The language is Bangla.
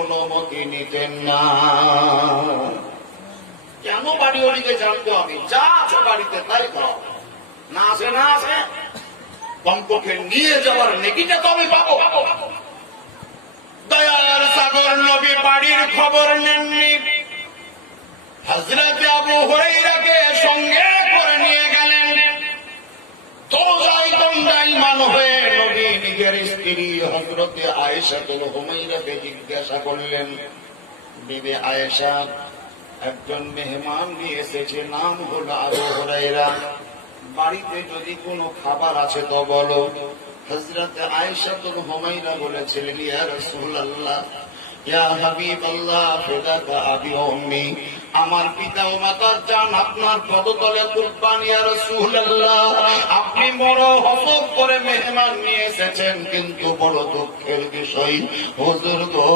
অনুমতি নিতেন না। কেন বাড়ি ওদিকে জানতো আমি? যা আছো বাড়িতে তাই দাও, না আছে না আছে, কমপক্ষে নিয়ে যাওয়ার নেকিটা তো আমি পাবো। দয়ার সাগর নবী বাড়ির খবর নেননি, হযরত আবু হুরায়রাকে সঙ্গে করে নিয়ে গেলেন। দরজায় দণ্ডায়মান হয়ে নবী নিজের স্ত্রী হযরত আয়েশা হুমায়রাকে জিজ্ঞাসা করলেন, বিবি আয়েশা, একজন মেহমান নিয়ে এসেছে, নাম হলো আবু হুরায়রা, বাড়িতে যদি কোনো খাবার আছে তো বলো। হযরত আয়েশা হুমায়রা বলেছিলেন, ইয়া রাসূলুল্লাহ, ইয়া হাবিবাল্লাহ, ফিদাকা আবি ওয়া উম্মি, আমার পিতা ও মাতার জান আপনার পদতলে কুরবান। ইয়া রাসূলুল্লাহ, আপনি বড় হসব করে মেহমান নিয়ে এসেছেন, কিন্তু বড় দুঃখের বিষয় হুজুর গো,